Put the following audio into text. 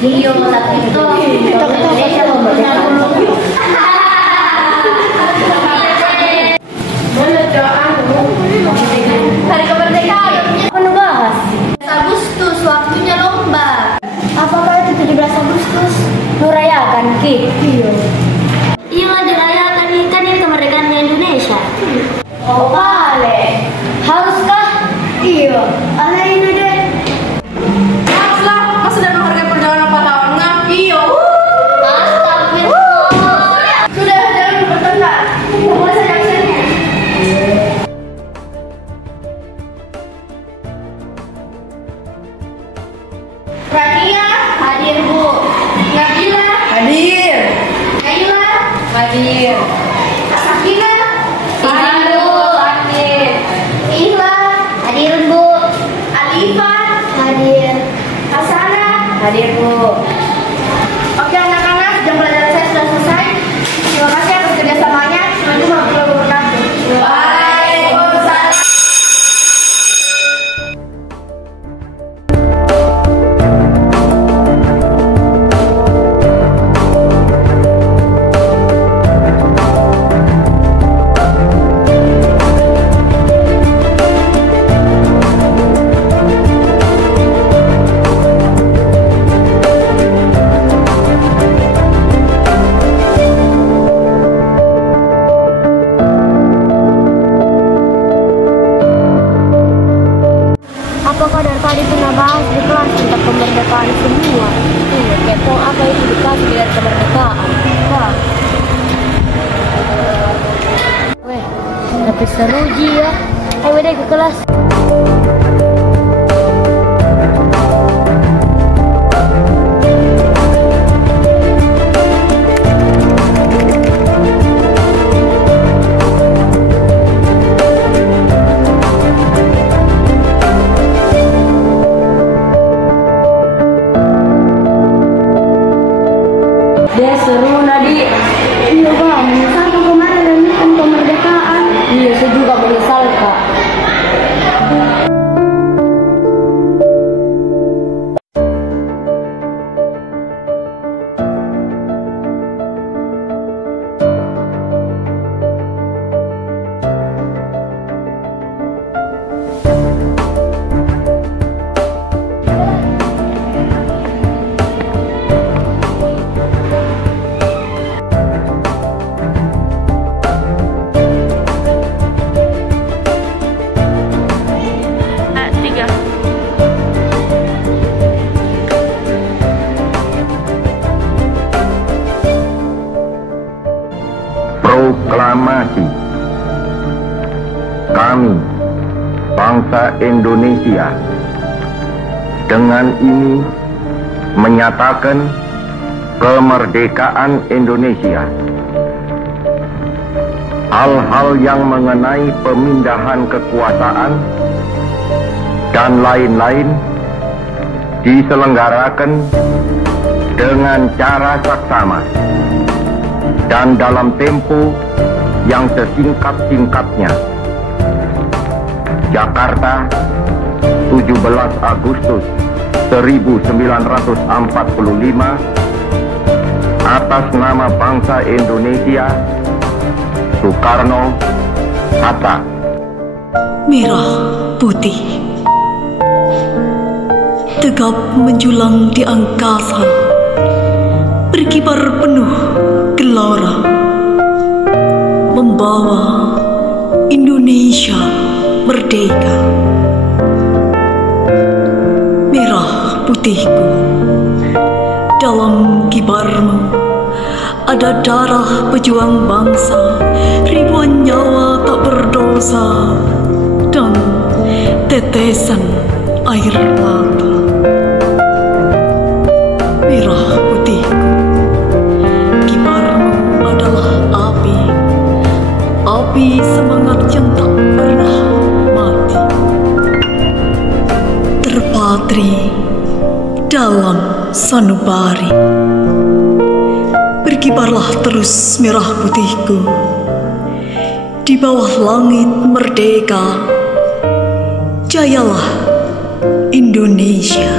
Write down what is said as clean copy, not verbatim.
Iya, tapi itu Indonesia merdeka. Hari kemerdekaan penuh bahas. Agustus waktunya lomba. Apakah itu 17 Agustus? Merayakan Ki? Iya, dirayakan kan ini kemerdekaan Indonesia. Oh, Ale. Haruskah? Iya. Ale ini deh. Haruslah, mas sudah menghargai perjalanan 4 tahun nggak? Iya. Astagfirullah. Sudah jalan bertengkar. Mulai saja aksennya. Rania hadir Bu. Nabila hadir. Naila hadir. Sakina hadir Bu. Hadir. Ihla hadir Bu. Alifa hadir. Hasana hadir Bu. Oke anak-anak, jam pelajaran saya sudah selesai. Terima kasih atas kerjasamanya. Semoga warahmatullahi wabarakatuh. Waalaikumsalam. Apakah dari tadi pernah bahas di kelas tentang kemerdekaan semua? Iya, kepo apa itu dikasih dari kemerdekaan? Wah. Weh, tapi seru Ji ya. Ayo deh ke kelas. Dia seru Nadi. Iya Bang, menyesal kemarin dan bikin kemerdekaan. Iya, saya juga menyesal Kak. Proklamasi. Kami, bangsa Indonesia, dengan ini menyatakan kemerdekaan Indonesia. Hal-hal yang mengenai pemindahan kekuasaan dan lain-lain diselenggarakan dengan cara saksama dan dalam tempo yang sesingkat-singkatnya. Jakarta, 17 Agustus 1945, atas nama bangsa Indonesia, Soekarno, Hatta. Merah putih tegap menjulang di angkasa, berkibar penuh gelora, membawa Indonesia merdeka. Merah putihku, dalam kibarmu ada darah pejuang bangsa, ribuan nyawa tak berdosa, dan tetesan air mata. Merah putihku, kibarmu adalah api semangat yang tak pernah mati. Terpatri dalam sanubari, berkibarlah terus merah putihku di bawah langit merdeka. Jayalah Indonesia.